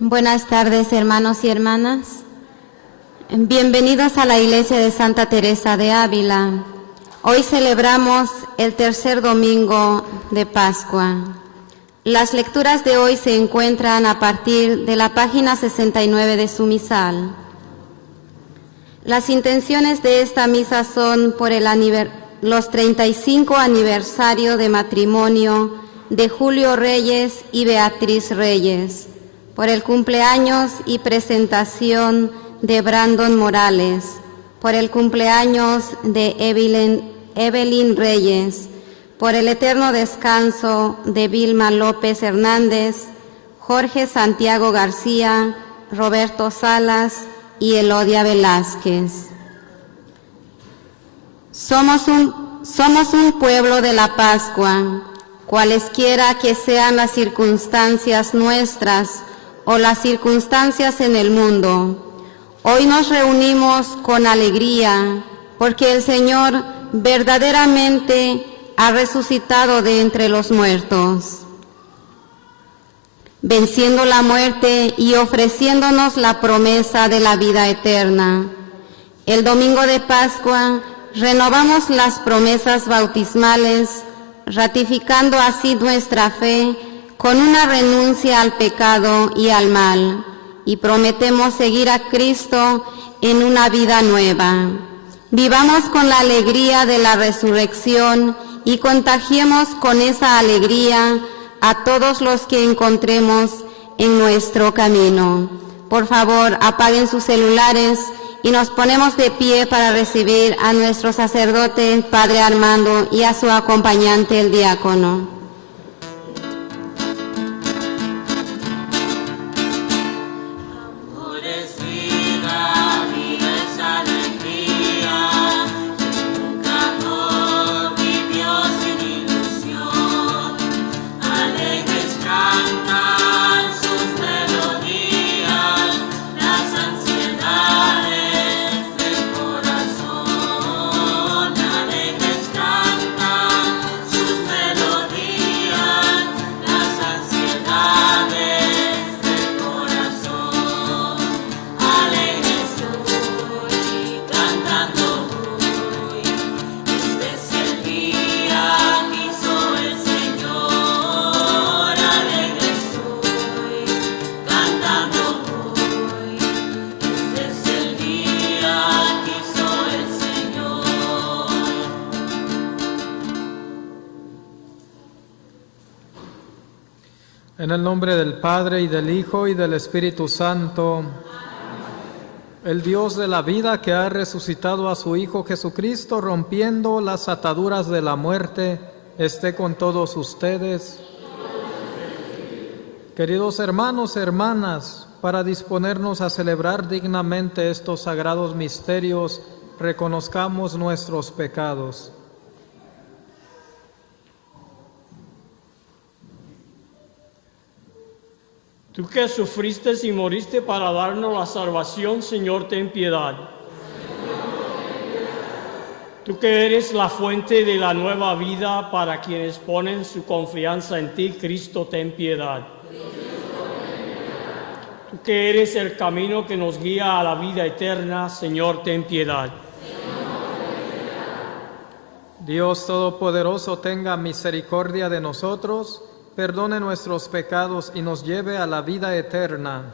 Buenas tardes, hermanos y hermanas. Bienvenidos a la Iglesia de Santa Teresa de Ávila. Hoy celebramos el tercer domingo de Pascua. Las lecturas de hoy se encuentran a partir de la página 69 de su misal. Las intenciones de esta misa son por los 35 aniversario de matrimonio de Julio Reyes y Beatriz Reyes, por el cumpleaños y presentación de Brandon Morales, por el cumpleaños de Evelyn Reyes, por el eterno descanso de Vilma López Hernández, Jorge Santiago García, Roberto Salas y Elodia Velázquez. Somos un pueblo de la Pascua, cualesquiera que sean las circunstancias nuestras o las circunstancias en el mundo. Hoy nos reunimos con alegría porque el Señor verdaderamente ha resucitado de entre los muertos, venciendo la muerte y ofreciéndonos la promesa de la vida eterna. El domingo de Pascua renovamos las promesas bautismales, ratificando así nuestra fe con una renuncia al pecado y al mal, y prometemos seguir a Cristo en una vida nueva. Vivamos con la alegría de la resurrección y contagiemos con esa alegría a todos los que encontremos en nuestro camino. Por favor, apaguen sus celulares y nos ponemos de pie para recibir a nuestro sacerdote, Padre Armando, y a su acompañante, el diácono. En el nombre del Padre, y del Hijo, y del Espíritu Santo. Amén. El Dios de la vida, que ha resucitado a su Hijo Jesucristo, rompiendo las ataduras de la muerte, esté con todos ustedes. Queridos hermanos, hermanas, para disponernos a celebrar dignamente estos sagrados misterios, reconozcamos nuestros pecados. Tú que sufriste y moriste para darnos la salvación, Señor, ten piedad. Tú que eres la fuente de la nueva vida para quienes ponen su confianza en ti, Cristo, ten piedad. Tú que eres el camino que nos guía a la vida eterna, Señor, ten piedad. Dios Todopoderoso, tenga misericordia de nosotros, perdone nuestros pecados y nos lleve a la vida eterna.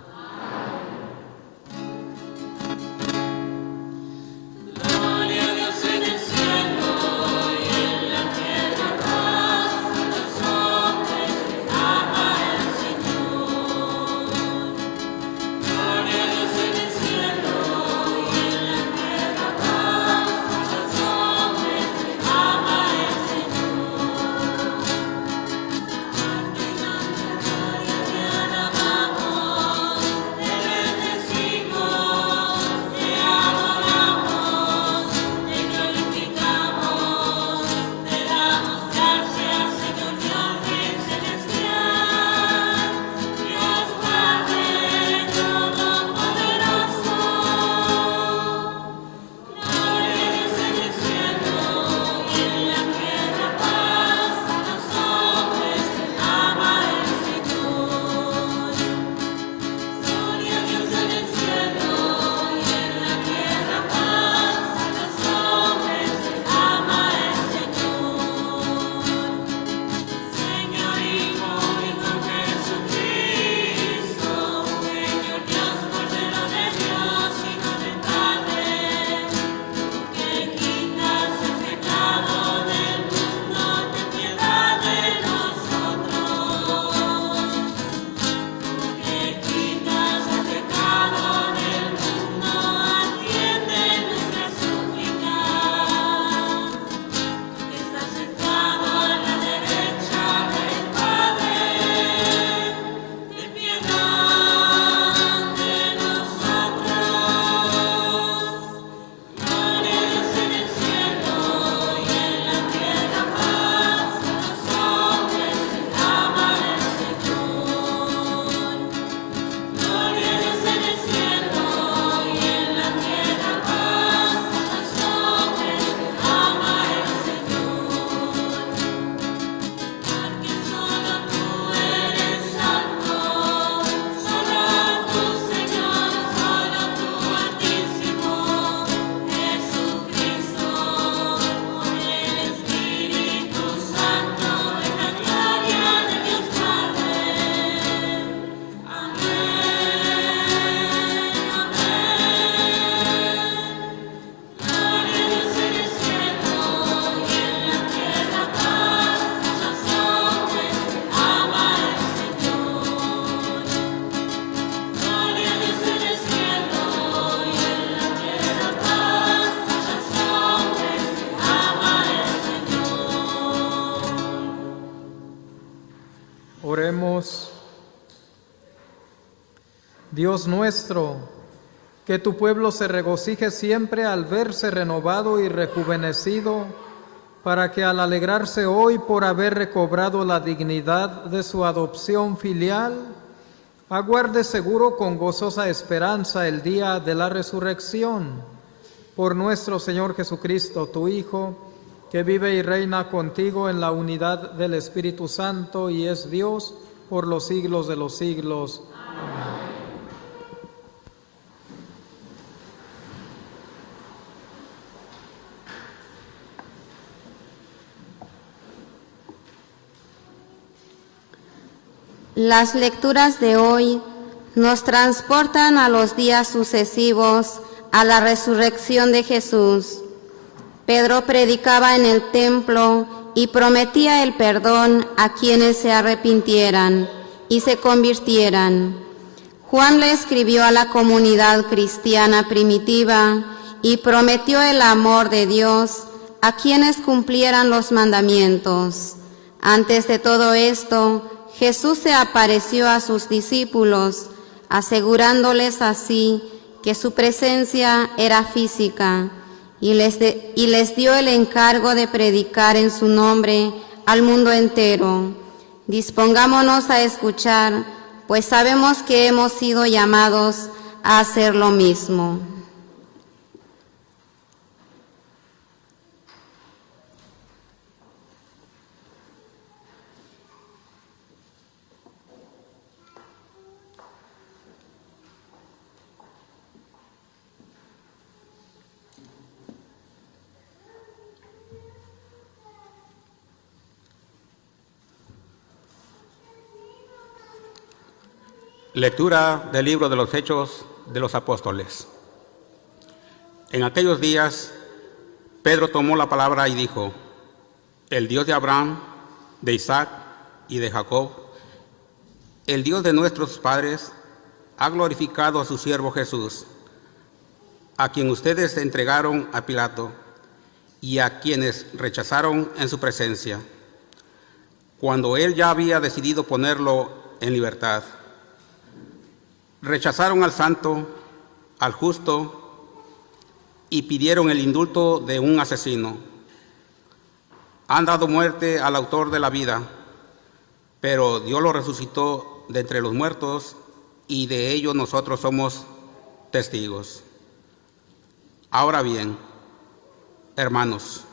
Oremos. Dios nuestro, que tu pueblo se regocije siempre al verse renovado y rejuvenecido, para que al alegrarse hoy por haber recobrado la dignidad de su adopción filial, aguarde seguro con gozosa esperanza el día de la resurrección. Por nuestro Señor Jesucristo, tu Hijo, que vive y reina contigo en la unidad del Espíritu Santo y es Dios por los siglos de los siglos. Amén. Las lecturas de hoy nos transportan a los días sucesivos a la resurrección de Jesús. Pedro predicaba en el templo y prometía el perdón a quienes se arrepintieran y se convirtieran. Juan le escribió a la comunidad cristiana primitiva y prometió el amor de Dios a quienes cumplieran los mandamientos. Antes de todo esto, Jesús se apareció a sus discípulos, asegurándoles así que su presencia era física, y les dio el encargo de predicar en su nombre al mundo entero. Dispongámonos a escuchar, pues sabemos que hemos sido llamados a hacer lo mismo. Lectura del libro de los Hechos de los Apóstoles. En aquellos días, Pedro tomó la palabra y dijo: el Dios de Abraham, de Isaac y de Jacob, el Dios de nuestros padres, ha glorificado a su siervo Jesús, a quien ustedes entregaron a Pilato y a quienes rechazaron en su presencia, cuando él ya había decidido ponerlo en libertad. Rechazaron al santo, al justo, y pidieron el indulto de un asesino. Han dado muerte al autor de la vida, pero Dios lo resucitó de entre los muertos, y de ello nosotros somos testigos. Ahora bien, hermanos,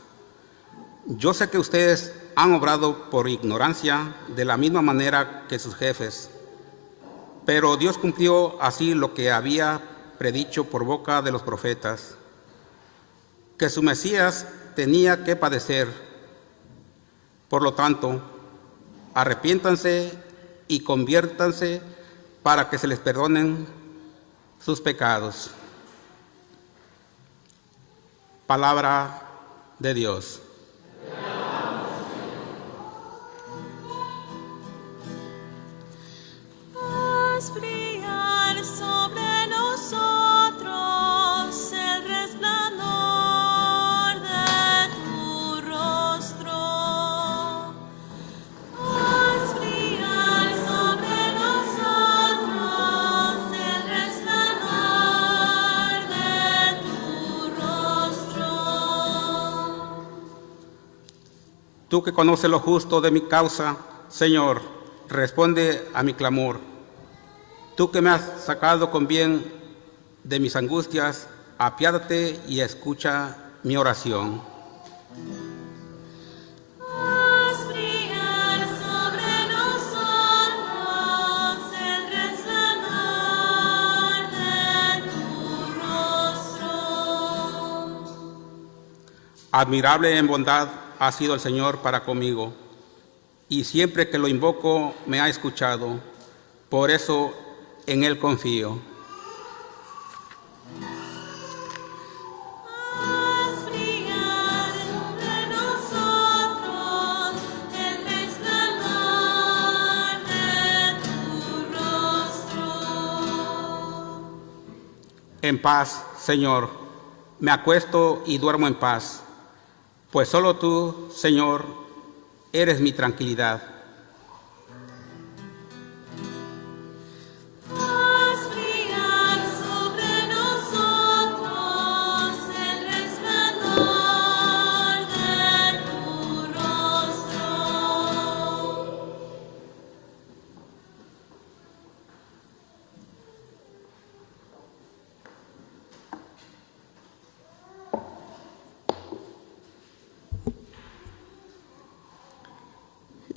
yo sé que ustedes han obrado por ignorancia de la misma manera que sus jefes, pero Dios cumplió así lo que había predicho por boca de los profetas, que su Mesías tenía que padecer. Por lo tanto, arrepiéntanse y conviértanse para que se les perdonen sus pecados. Palabra de Dios. Tú que conoces lo justo de mi causa, Señor, responde a mi clamor. Tú que me has sacado con bien de mis angustias, apiádate y escucha mi oración. Haz brillar sobre nosotros el resplandor de tu rostro. Admirable en bondad ha sido el Señor para conmigo, y siempre que lo invoco me ha escuchado. Por eso en Él confío. Haz brillar sobre nosotros el resplandor de tu rostro. En paz, Señor, me acuesto y duermo en paz, pues solo tú, Señor, eres mi tranquilidad.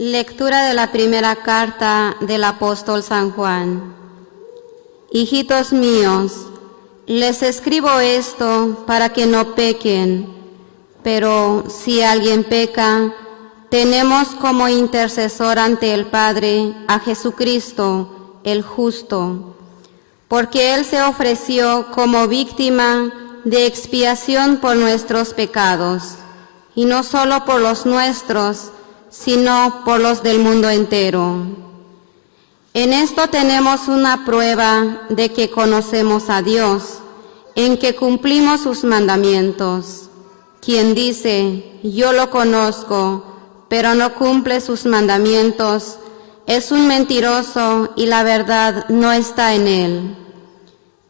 Lectura de la primera carta del apóstol San Juan. Hijitos míos, les escribo esto para que no pequen, pero si alguien peca, tenemos como intercesor ante el Padre a Jesucristo, el justo, porque Él se ofreció como víctima de expiación por nuestros pecados, y no solo por los nuestros, sino por los del mundo entero. En esto tenemos una prueba de que conocemos a Dios, en que cumplimos sus mandamientos. Quien dice, yo lo conozco, pero no cumple sus mandamientos, es un mentiroso y la verdad no está en él.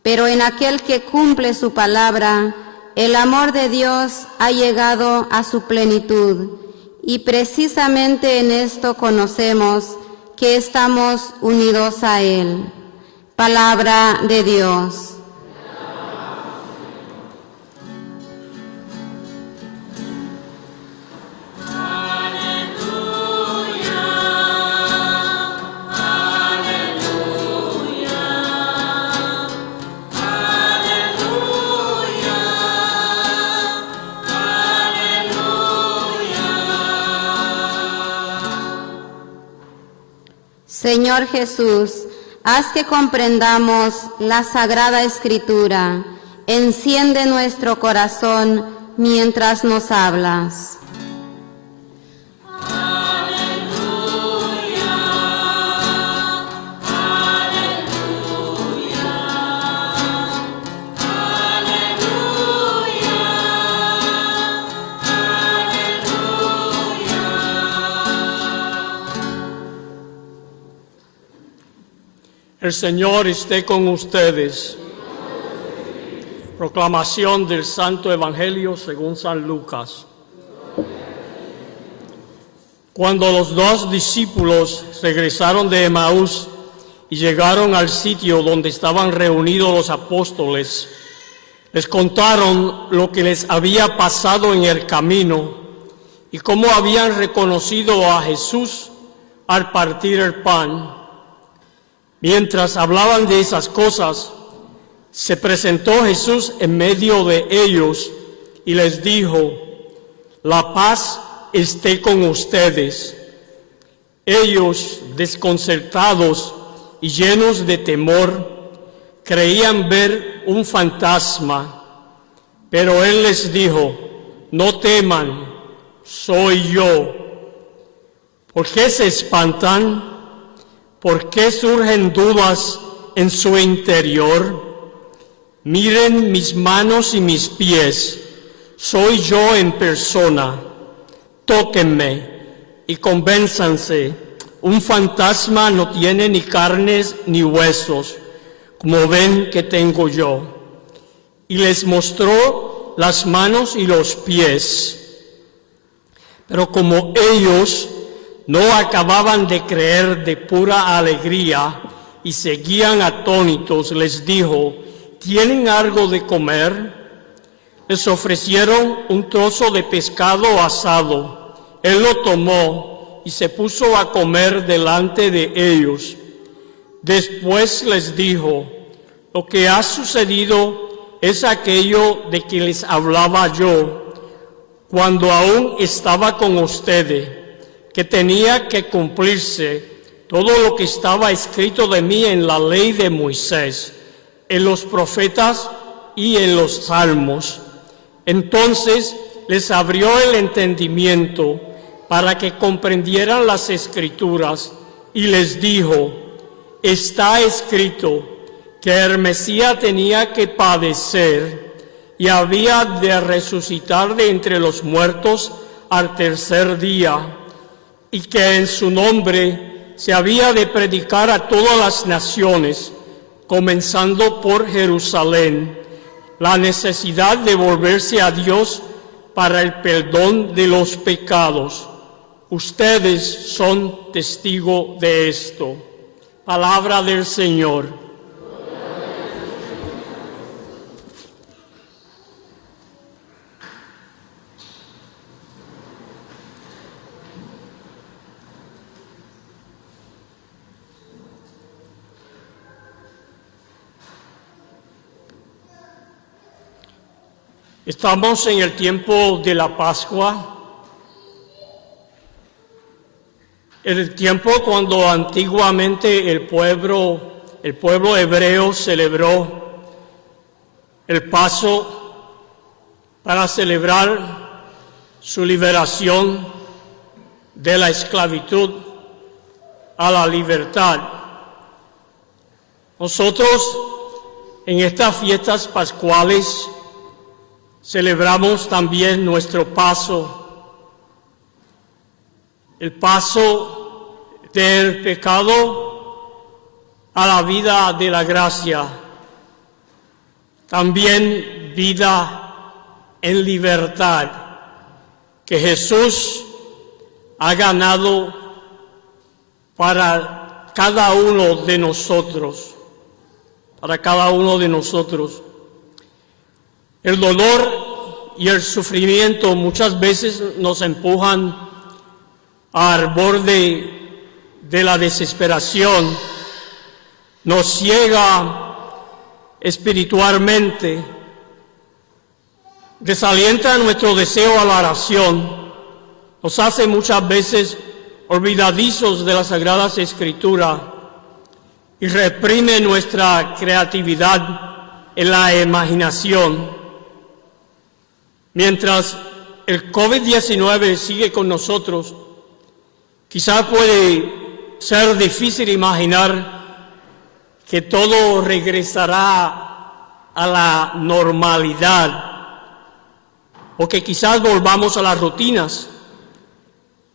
Pero en aquel que cumple su palabra, el amor de Dios ha llegado a su plenitud, y precisamente en esto conocemos que estamos unidos a Él. Palabra de Dios. Señor Jesús, haz que comprendamos la Sagrada Escritura. Enciende nuestro corazón mientras nos hablas. El Señor esté con ustedes. Proclamación del Santo Evangelio según San Lucas. Cuando los dos discípulos regresaron de Emaús y llegaron al sitio donde estaban reunidos los apóstoles, les contaron lo que les había pasado en el camino y cómo habían reconocido a Jesús al partir el pan. Mientras hablaban de esas cosas, se presentó Jesús en medio de ellos y les dijo, la paz esté con ustedes. Ellos, desconcertados y llenos de temor, creían ver un fantasma, pero Él les dijo, no teman, soy yo. ¿Por qué se espantan? ¿Por qué surgen dudas en su interior? Miren mis manos y mis pies, soy yo en persona. Tóquenme y convénzanse, un fantasma no tiene ni carnes ni huesos, como ven que tengo yo. Y les mostró las manos y los pies. Pero como ellos no acababan de creer de pura alegría y seguían atónitos, les dijo, ¿tienen algo de comer? Les ofrecieron un trozo de pescado asado. Él lo tomó y se puso a comer delante de ellos. Después les dijo, lo que ha sucedido es aquello de que les hablaba yo, cuando aún estaba con ustedes, que tenía que cumplirse todo lo que estaba escrito de mí en la ley de Moisés, en los profetas y en los salmos. Entonces les abrió el entendimiento para que comprendieran las Escrituras y les dijo, está escrito que el Mesías tenía que padecer y había de resucitar de entre los muertos al tercer día, y que en su nombre se había de predicar a todas las naciones, comenzando por Jerusalén, la necesidad de volverse a Dios para el perdón de los pecados. Ustedes son testigos de esto. Palabra del Señor. Estamos en el tiempo de la Pascua, el tiempo cuando antiguamente el pueblo hebreo celebró el paso para celebrar su liberación de la esclavitud a la libertad. Nosotros en estas fiestas pascuales celebramos también nuestro paso, el paso del pecado a la vida de la gracia, también vida en libertad, que Jesús ha ganado para cada uno de nosotros, El dolor y el sufrimiento muchas veces nos empujan al borde de la desesperación, nos ciega espiritualmente, desalienta nuestro deseo a la oración, nos hace muchas veces olvidadizos de las Sagradas Escrituras y reprime nuestra creatividad en la imaginación. Mientras el COVID-19 sigue con nosotros, quizá puede ser difícil imaginar que todo regresará a la normalidad o que quizás volvamos a las rutinas.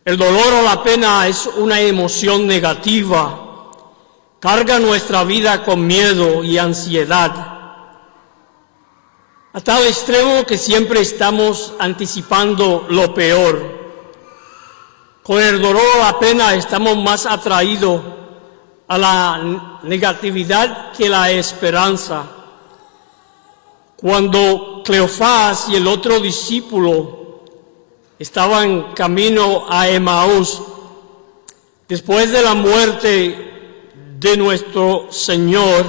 El dolor o la pena es una emoción negativa, carga nuestra vida con miedo y ansiedad, a tal extremo que siempre estamos anticipando lo peor. Con el dolor o la pena estamos más atraídos a la negatividad que la esperanza. Cuando Cleofás y el otro discípulo estaban camino a Emaús, después de la muerte de nuestro Señor,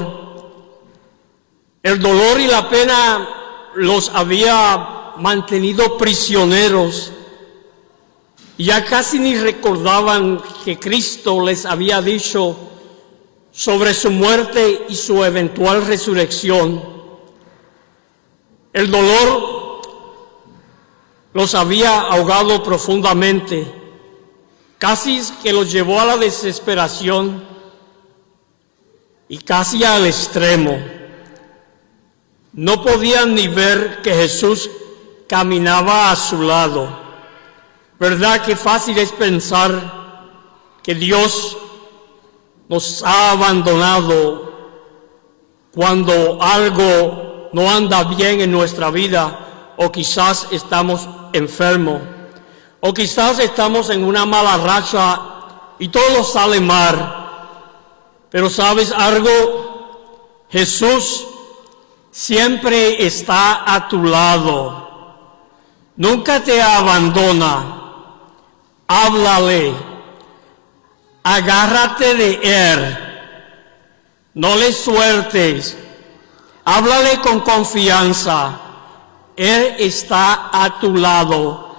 el dolor y la pena los había mantenido prisioneros. Ya casi ni recordaban que Cristo les había dicho sobre su muerte y su eventual resurrección. El dolor los había ahogado profundamente, casi que los llevó a la desesperación y casi al extremo. No podían ni ver que Jesús caminaba a su lado. ¿Verdad que fácil es pensar que Dios nos ha abandonado cuando algo no anda bien en nuestra vida, o quizás estamos enfermos, o quizás estamos en una mala racha y todo sale mal? Pero ¿sabes algo? Jesús siempre está a tu lado, nunca te abandona. Háblale, agárrate de Él, no le sueltes, háblale con confianza. Él está a tu lado,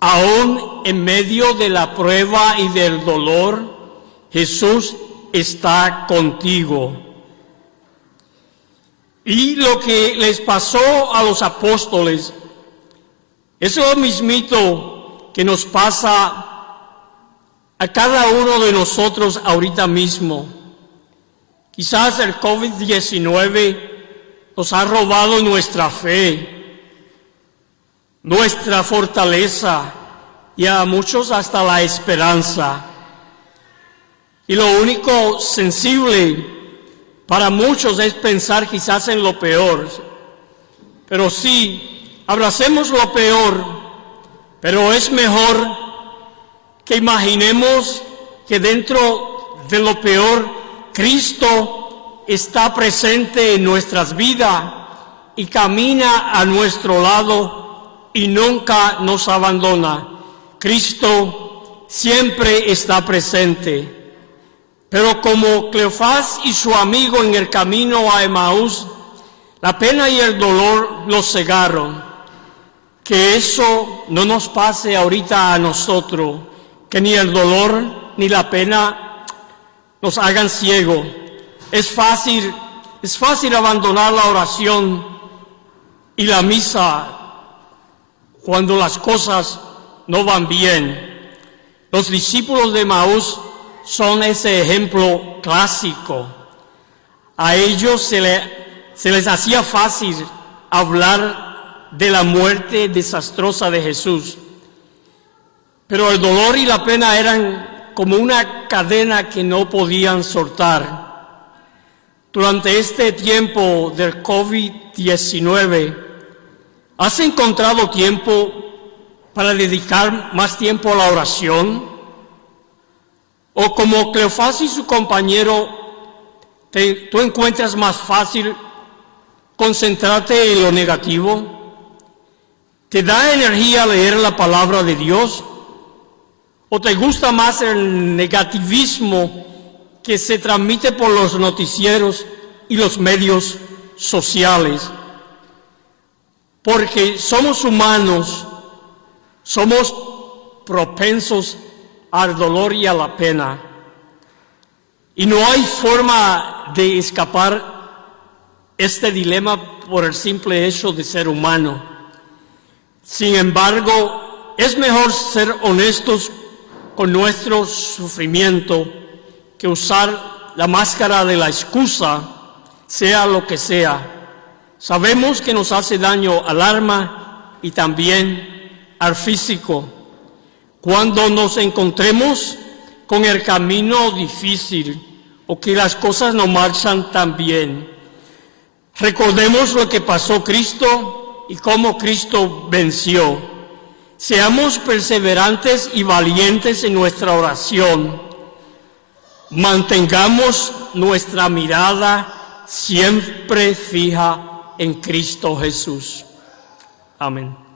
aún en medio de la prueba y del dolor. Jesús está contigo. Y lo que les pasó a los apóstoles es lo mismito que nos pasa a cada uno de nosotros ahorita mismo. Quizás el COVID-19 nos ha robado nuestra fe, nuestra fortaleza y a muchos hasta la esperanza. Y lo único sensible para muchos es pensar quizás en lo peor. Pero sí, abracemos lo peor, pero es mejor que imaginemos que dentro de lo peor, Cristo está presente en nuestras vidas y camina a nuestro lado y nunca nos abandona. Cristo siempre está presente. Pero como Cleofás y su amigo en el camino a Emaús, la pena y el dolor los cegaron. que eso no nos pase ahorita a nosotros, que ni el dolor ni la pena nos hagan ciego. Es fácil abandonar la oración y la misa cuando las cosas no van bien. Los discípulos de Emaús son ese ejemplo clásico. A ellos se les hacía fácil hablar de la muerte desastrosa de Jesús, pero el dolor y la pena eran como una cadena que no podían soltar. Durante este tiempo del COVID-19, ¿has encontrado tiempo para dedicar más tiempo a la oración? ¿O como Cleofás y su compañero, tú encuentras más fácil concentrarte en lo negativo? ¿Te da energía leer la palabra de Dios? ¿O te gusta más el negativismo que se transmite por los noticieros y los medios sociales? Porque somos humanos, somos propensos al dolor y a la pena. Y no hay forma de escapar este dilema por el simple hecho de ser humano. Sin embargo, es mejor ser honestos con nuestro sufrimiento que usar la máscara de la excusa, sea lo que sea. Sabemos que nos hace daño al alma y también al físico. Cuando nos encontremos con el camino difícil o que las cosas no marchan tan bien, recordemos lo que pasó Cristo y cómo Cristo venció. Seamos perseverantes y valientes en nuestra oración. Mantengamos nuestra mirada siempre fija en Cristo Jesús. Amén.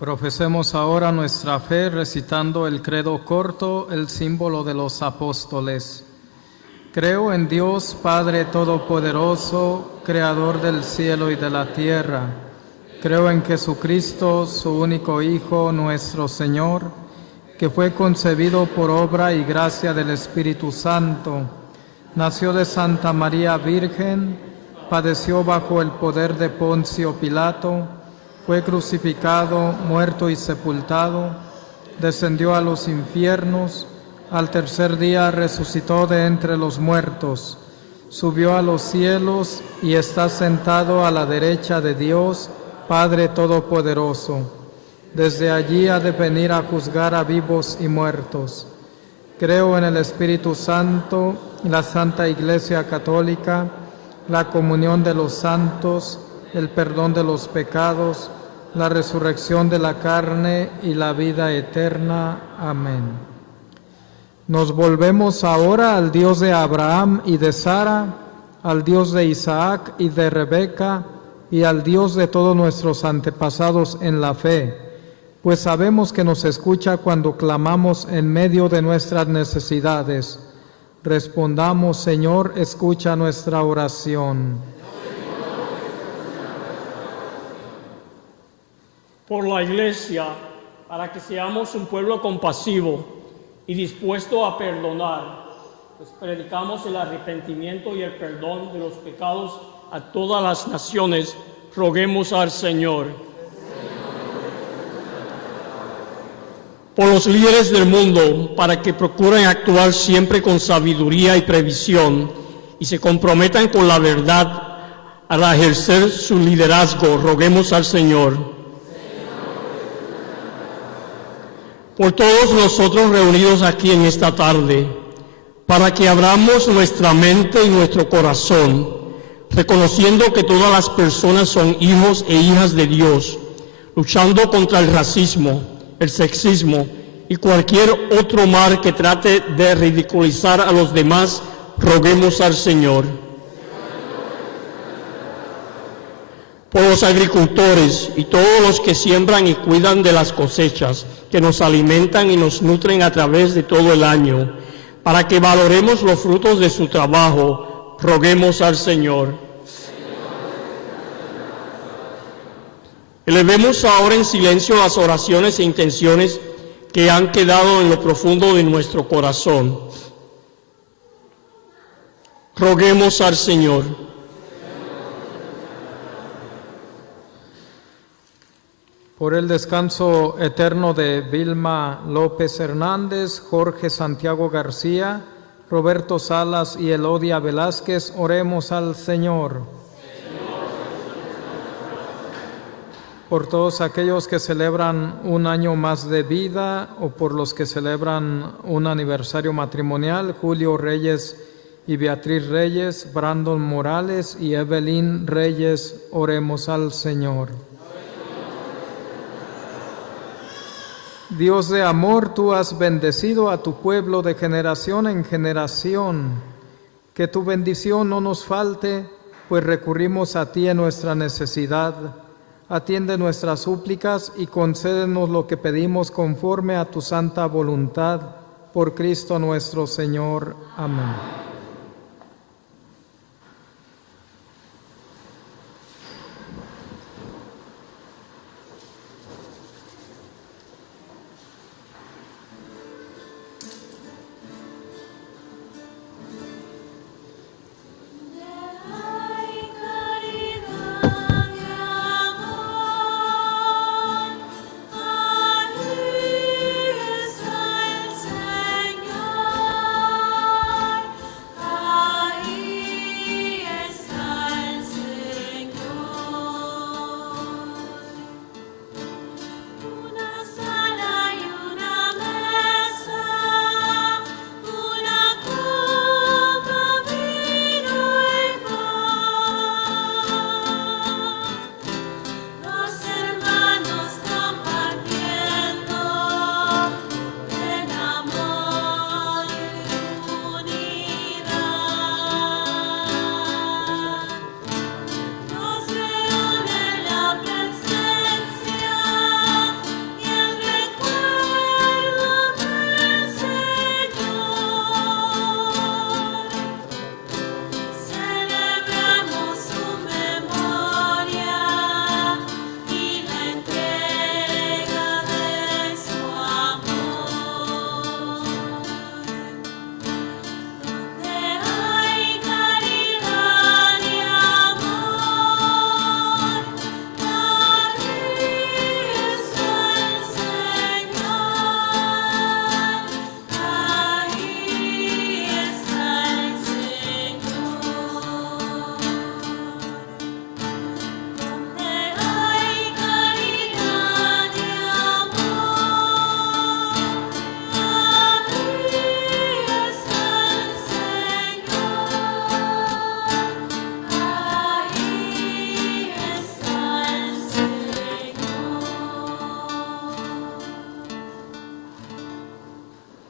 Profesemos ahora nuestra fe recitando el credo corto, el símbolo de los apóstoles. Creo en Dios Padre Todopoderoso, Creador del cielo y de la tierra. Creo en Jesucristo, su único Hijo, nuestro Señor, que fue concebido por obra y gracia del Espíritu Santo. Nació de Santa María Virgen, padeció bajo el poder de Poncio Pilato, fue crucificado, muerto y sepultado, descendió a los infiernos, al tercer día resucitó de entre los muertos, subió a los cielos y está sentado a la derecha de Dios, Padre Todopoderoso. Desde allí ha de venir a juzgar a vivos y muertos. Creo en el Espíritu Santo, la Santa Iglesia Católica, la comunión de los santos, el perdón de los pecados, la resurrección de la carne y la vida eterna. Amén. Nos volvemos ahora al Dios de Abraham y de Sara, al Dios de Isaac y de Rebeca, y al Dios de todos nuestros antepasados en la fe, pues sabemos que nos escucha cuando clamamos en medio de nuestras necesidades. Respondamos, Señor, escucha nuestra oración. Por la Iglesia, para que seamos un pueblo compasivo y dispuesto a perdonar, pues predicamos el arrepentimiento y el perdón de los pecados a todas las naciones, roguemos al Señor. Por los líderes del mundo, para que procuren actuar siempre con sabiduría y previsión y se comprometan con la verdad al ejercer su liderazgo, roguemos al Señor. Por todos nosotros reunidos aquí en esta tarde, para que abramos nuestra mente y nuestro corazón reconociendo que todas las personas son hijos e hijas de Dios, luchando contra el racismo, el sexismo y cualquier otro mal que trate de ridiculizar a los demás, roguemos al Señor. Por los agricultores y todos los que siembran y cuidan de las cosechas, que nos alimentan y nos nutren a través de todo el año, para que valoremos los frutos de su trabajo, roguemos al Señor. Elevemos ahora en silencio las oraciones e intenciones que han quedado en lo profundo de nuestro corazón. Roguemos al Señor. Por el descanso eterno de Vilma López Hernández, Jorge Santiago García, Roberto Salas y Elodia Velázquez, oremos al Señor. Por todos aquellos que celebran un año más de vida o por los que celebran un aniversario matrimonial, Julio Reyes y Beatriz Reyes, Brandon Morales y Evelyn Reyes, oremos al Señor. Dios de amor, tú has bendecido a tu pueblo de generación en generación. Que tu bendición no nos falte, pues recurrimos a ti en nuestra necesidad. Atiende nuestras súplicas y concédenos lo que pedimos conforme a tu santa voluntad. Por Cristo nuestro Señor. Amén.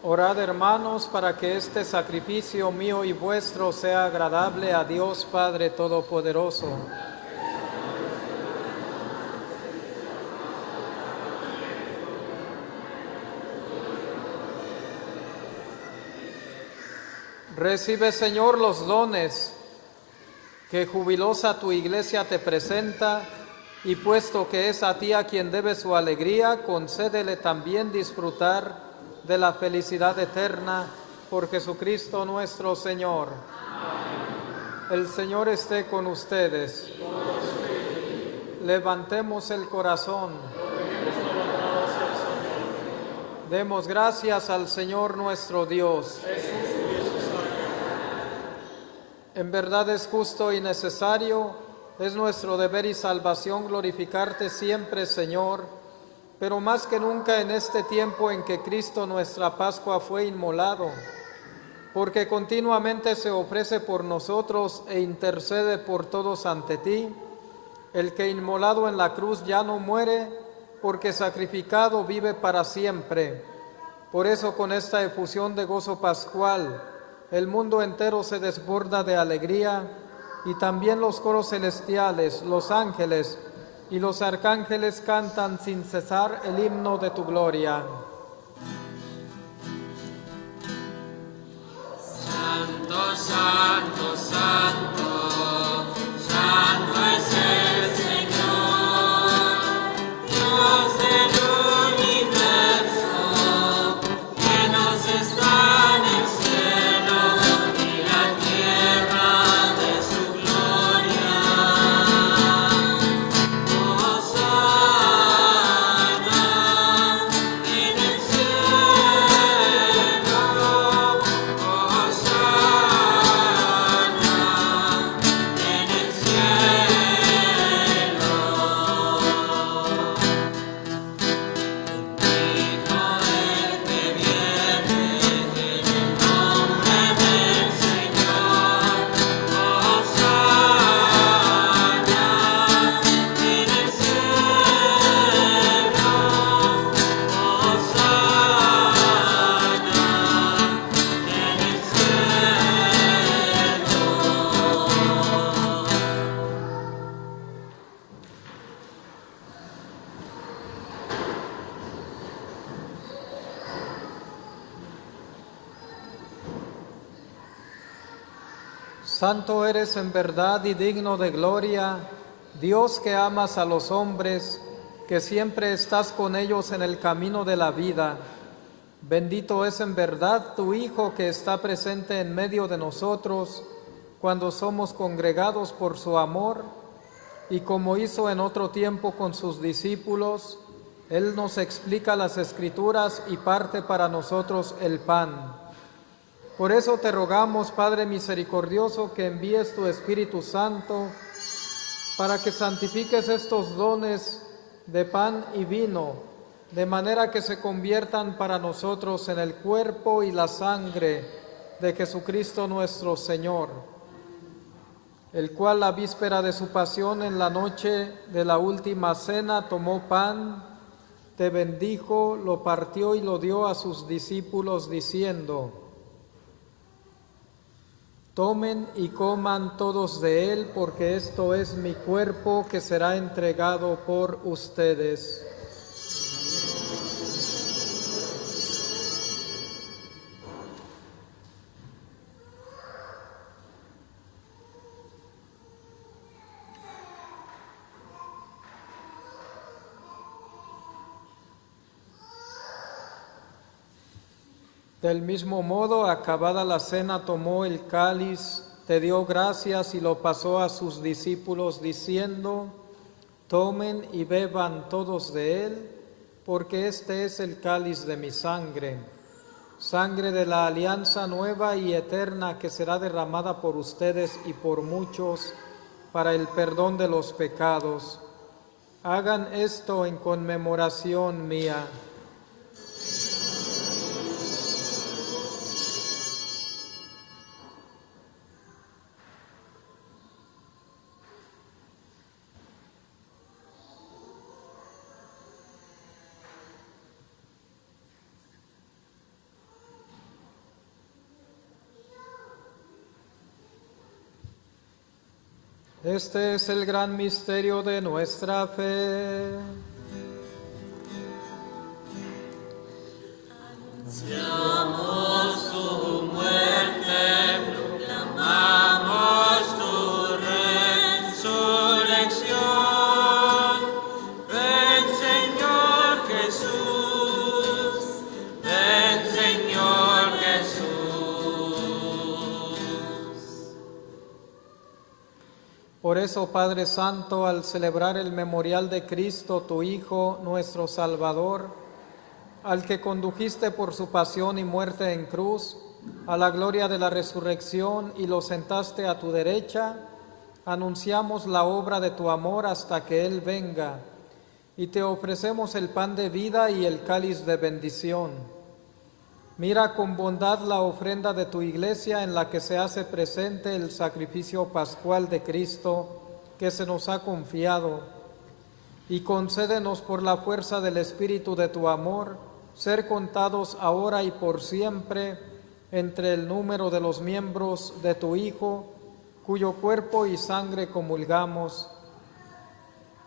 Orad, hermanos, para que este sacrificio mío y vuestro sea agradable a Dios Padre Todopoderoso. Recibe, Señor, los dones que jubilosa tu iglesia te presenta, y puesto que es a ti a quien debe su alegría, concédele también disfrutar de la felicidad eterna por Jesucristo nuestro Señor. Amén. El Señor esté con ustedes. Levantemos el corazón. Demos gracias al Señor nuestro Dios. En verdad es justo y necesario, es nuestro deber y salvación glorificarte siempre, Señor, pero más que nunca en este tiempo en que Cristo nuestra Pascua fue inmolado. porque continuamente se ofrece por nosotros e intercede por todos ante ti, el que inmolado en la cruz ya no muere, porque sacrificado vive para siempre. Por eso con esta efusión de gozo pascual, el mundo entero se desborda de alegría, y también los coros celestiales, los ángeles y los arcángeles cantan sin cesar el himno de tu gloria. Santo, santo, santo, santo es el Señor, Dios del universo, llenos están el cielo y la tierra de su gloria. Hosana en el cielo, Hosana en el cielo. Bendito el que viene en el nombre del Señor. Hosana en el cielo. Hosana en el Santo eres en verdad y digno de gloria, Dios que amas a los hombres, que siempre estás con ellos en el camino de la vida. Bendito es en verdad tu Hijo que está presente en medio de nosotros cuando somos congregados por su amor, y como hizo en otro tiempo con sus discípulos, Él nos explica las Escrituras y parte para nosotros el pan. Por eso te rogamos, Padre misericordioso, que envíes tu Espíritu Santo para que santifiques estos dones de pan y vino, de manera que se conviertan para nosotros en el cuerpo y la sangre de Jesucristo nuestro Señor, el cual la víspera de su pasión en la noche de la última cena tomó pan, te bendijo, lo partió y lo dio a sus discípulos diciendo: tomen y coman todos de él, porque esto es mi cuerpo que será entregado por ustedes. Del mismo modo, acabada la cena, tomó el cáliz, te dio gracias y lo pasó a sus discípulos diciendo: tomen y beban todos de él, porque este es el cáliz de mi sangre, sangre de la alianza nueva y eterna que será derramada por ustedes y por muchos para el perdón de los pecados. Hagan esto en conmemoración mía. Este es el gran misterio de nuestra fe. Anunciamos tu muerte, proclamamos tu resurrección. Ven, Señor Jesús, ven, Señor Jesús. Por eso, Padre Santo, al celebrar el memorial de Cristo, tu Hijo, nuestro Salvador, al que condujiste por su pasión y muerte en cruz, a la gloria de la resurrección y lo sentaste a tu derecha, anunciamos la obra de tu amor hasta que Él venga, y te ofrecemos el pan de vida y el cáliz de bendición. Mira con bondad la ofrenda de tu iglesia en la que se hace presente el sacrificio pascual de Cristo que se nos ha confiado, y concédenos por la fuerza del Espíritu de tu amor ser contados ahora y por siempre entre el número de los miembros de tu Hijo, cuyo cuerpo y sangre comulgamos.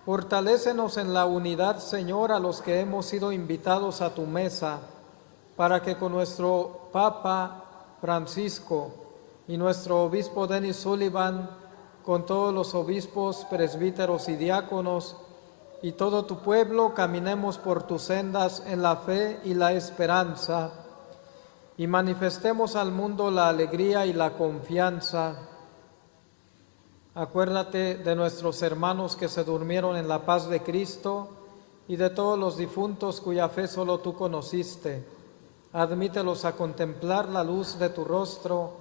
Fortalécenos en la unidad, Señor, a los que hemos sido invitados a tu mesa, para que con nuestro Papa Francisco y nuestro obispo Dennis Sullivan, con todos los obispos, presbíteros y diáconos, y todo tu pueblo, caminemos por tus sendas en la fe y la esperanza, y manifestemos al mundo la alegría y la confianza. Acuérdate de nuestros hermanos que se durmieron en la paz de Cristo y de todos los difuntos cuya fe solo tú conociste. Admítelos a contemplar la luz de tu rostro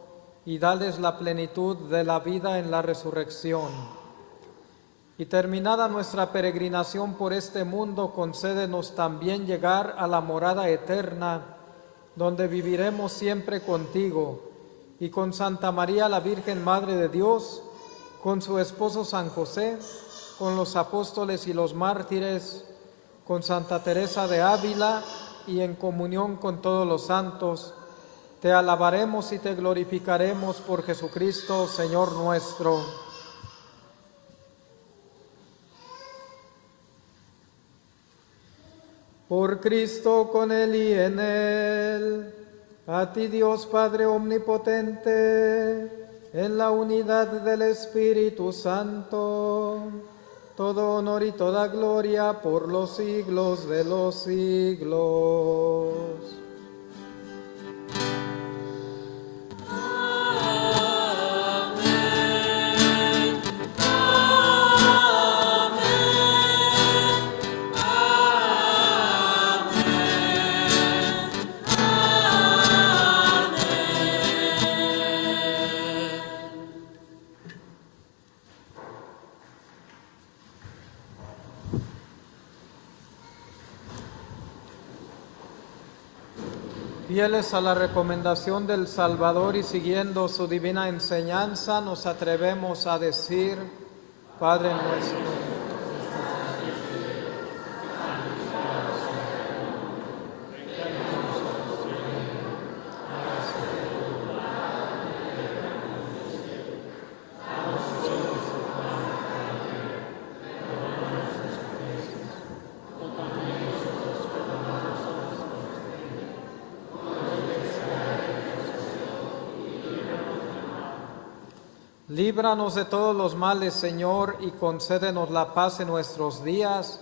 y dales la plenitud de la vida en la resurrección. Y terminada nuestra peregrinación por este mundo, concédenos también llegar a la morada eterna, donde viviremos siempre contigo, y con Santa María, la Virgen Madre de Dios, con su esposo San José, con los apóstoles y los mártires, con Santa Teresa de Ávila y en comunión con todos los santos, te alabaremos y te glorificaremos por Jesucristo, Señor nuestro. Por Cristo, con Él y en Él, a ti Dios Padre Omnipotente, en la unidad del Espíritu Santo, todo honor y toda gloria por los siglos de los siglos. Fieles a la recomendación del Salvador y siguiendo su divina enseñanza, nos atrevemos a decir: Padre nuestro. Líbranos de todos los males, Señor, y concédenos la paz en nuestros días,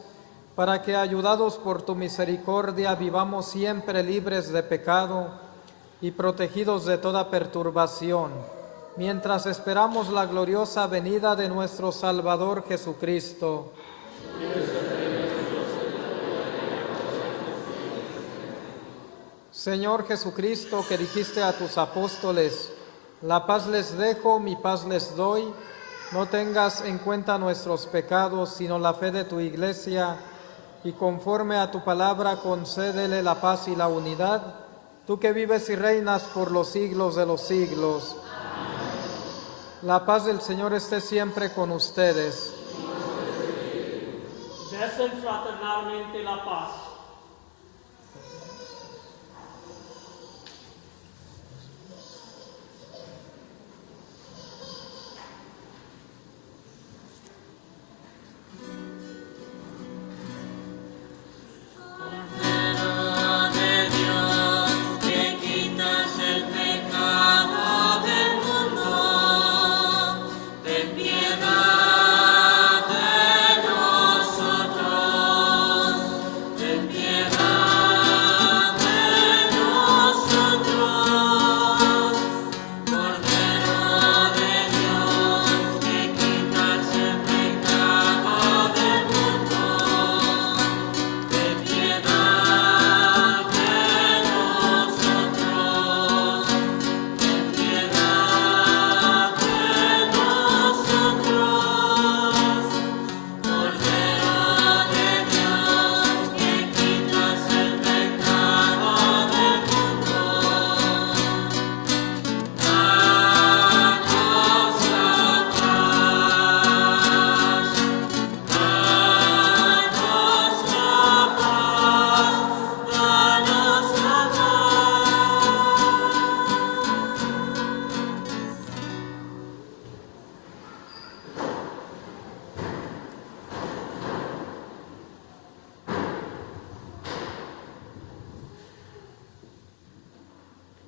para que, ayudados por tu misericordia, vivamos siempre libres de pecado y protegidos de toda perturbación, mientras esperamos la gloriosa venida de nuestro Salvador Jesucristo. Señor Jesucristo, que dijiste a tus apóstoles: la paz les dejo, mi paz les doy. No tengas en cuenta nuestros pecados, sino la fe de tu Iglesia, y conforme a tu palabra concédele la paz y la unidad, tú que vives y reinas por los siglos de los siglos. Amén. La paz del Señor esté siempre con ustedes. Desen fraternalmente la paz. Ten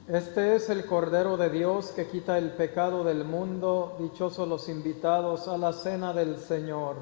Este es el Cordero de Dios que quita el pecado del mundo. Dichosos los invitados a la cena del Señor.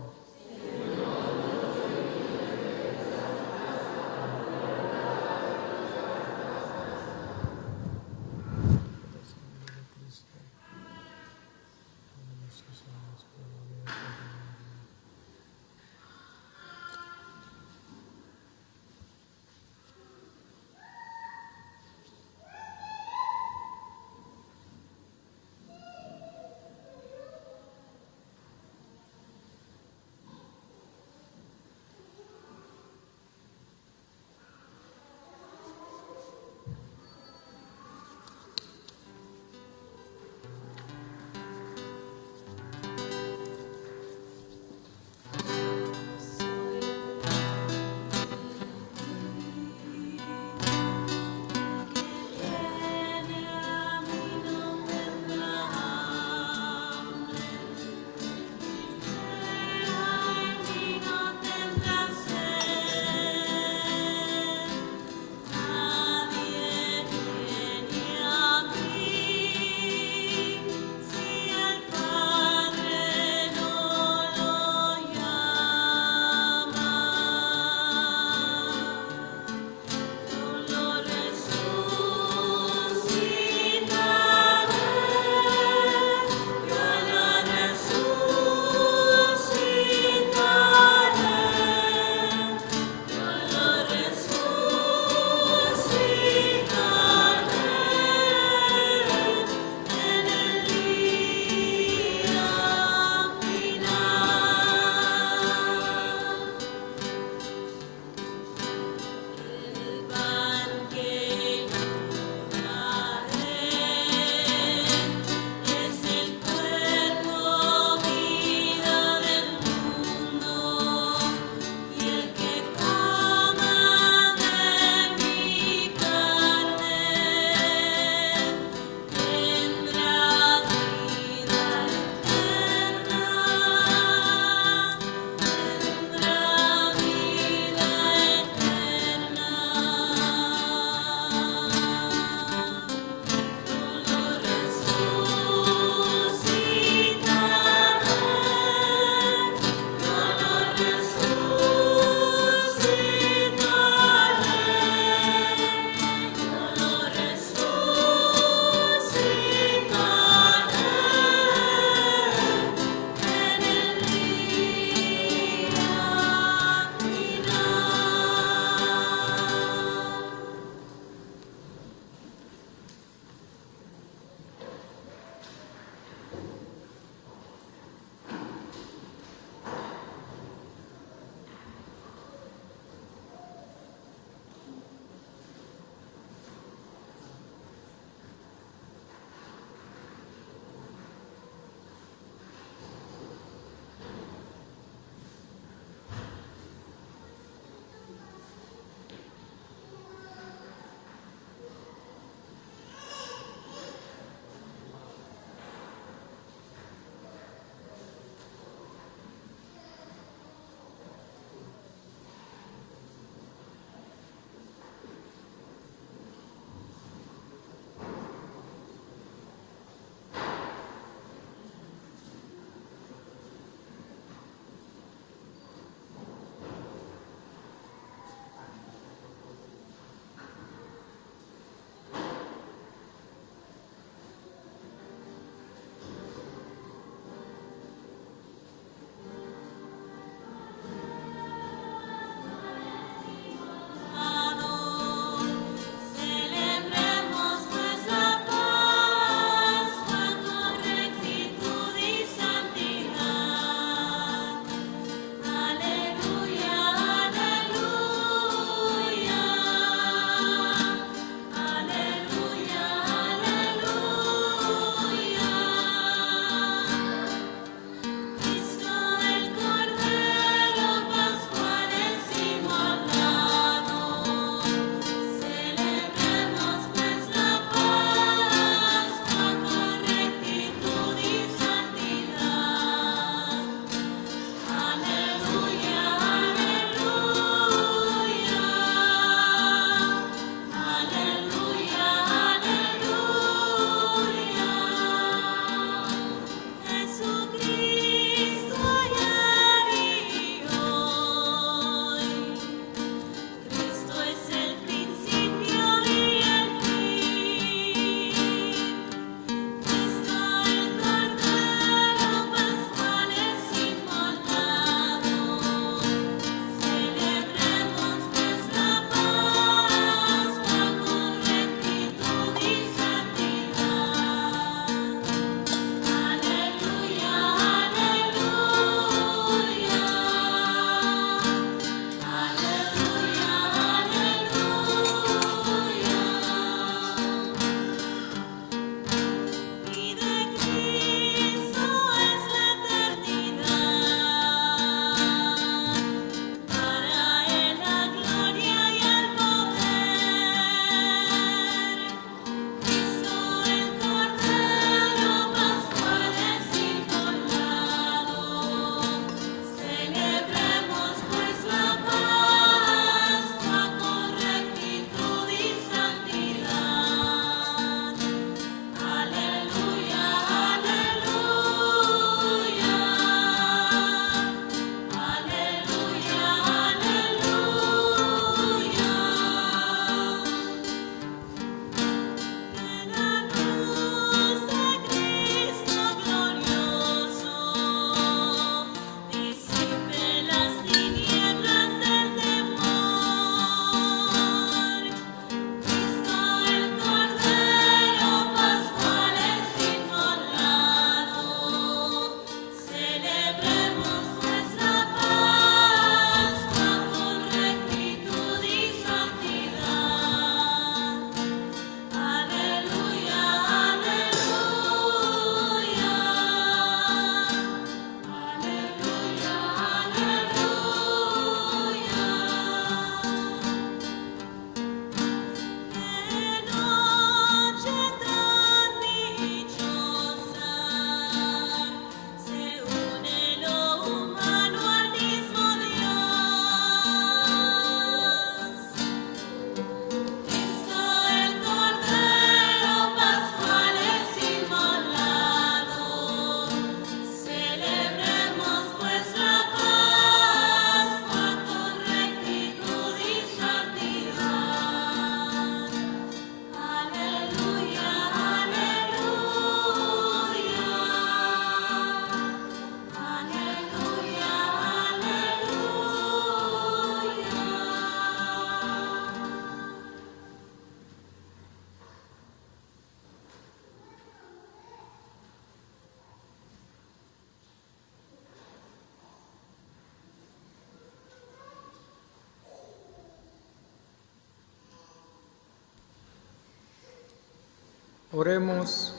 Oremos.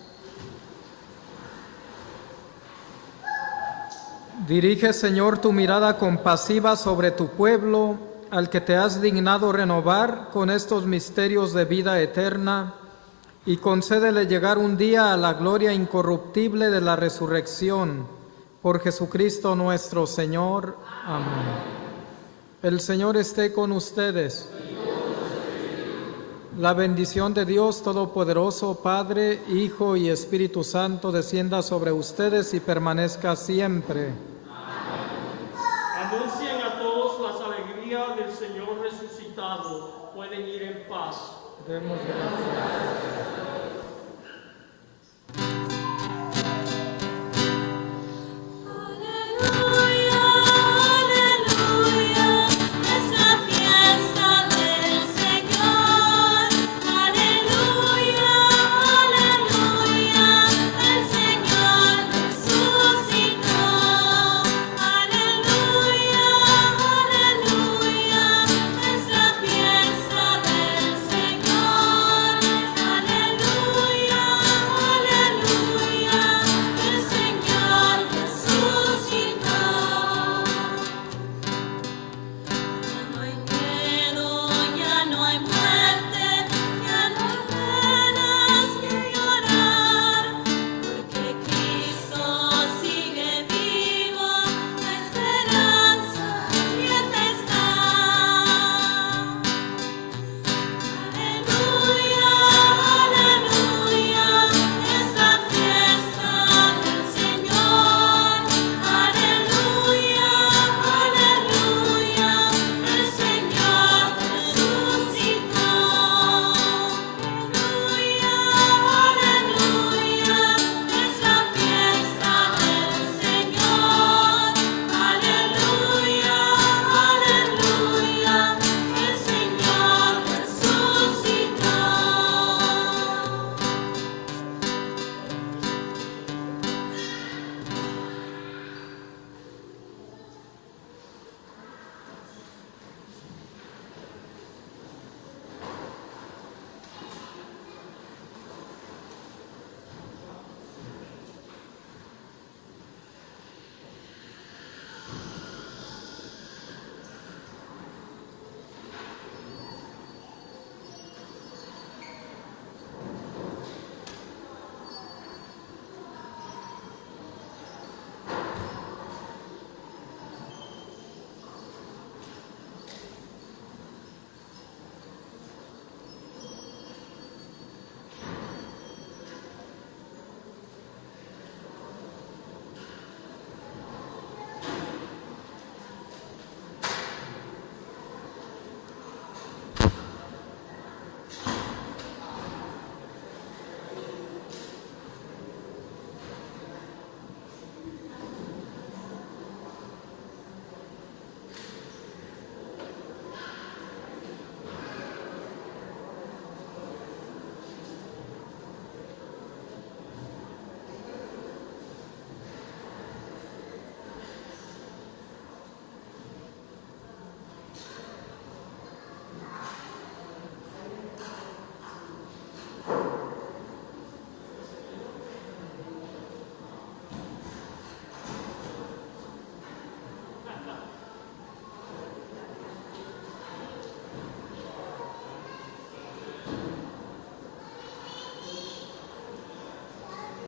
Dirige, Señor, tu mirada compasiva sobre tu pueblo, al que te has dignado renovar con estos misterios de vida eterna, y concédele llegar un día a la gloria incorruptible de la resurrección. Por Jesucristo nuestro Señor. Amén. El Señor esté con ustedes. La bendición de Dios Todopoderoso, Padre, Hijo y Espíritu Santo, descienda sobre ustedes y permanezca siempre. Anuncien a todos las alegrías del Señor resucitado. Pueden ir en paz. Demos gracias.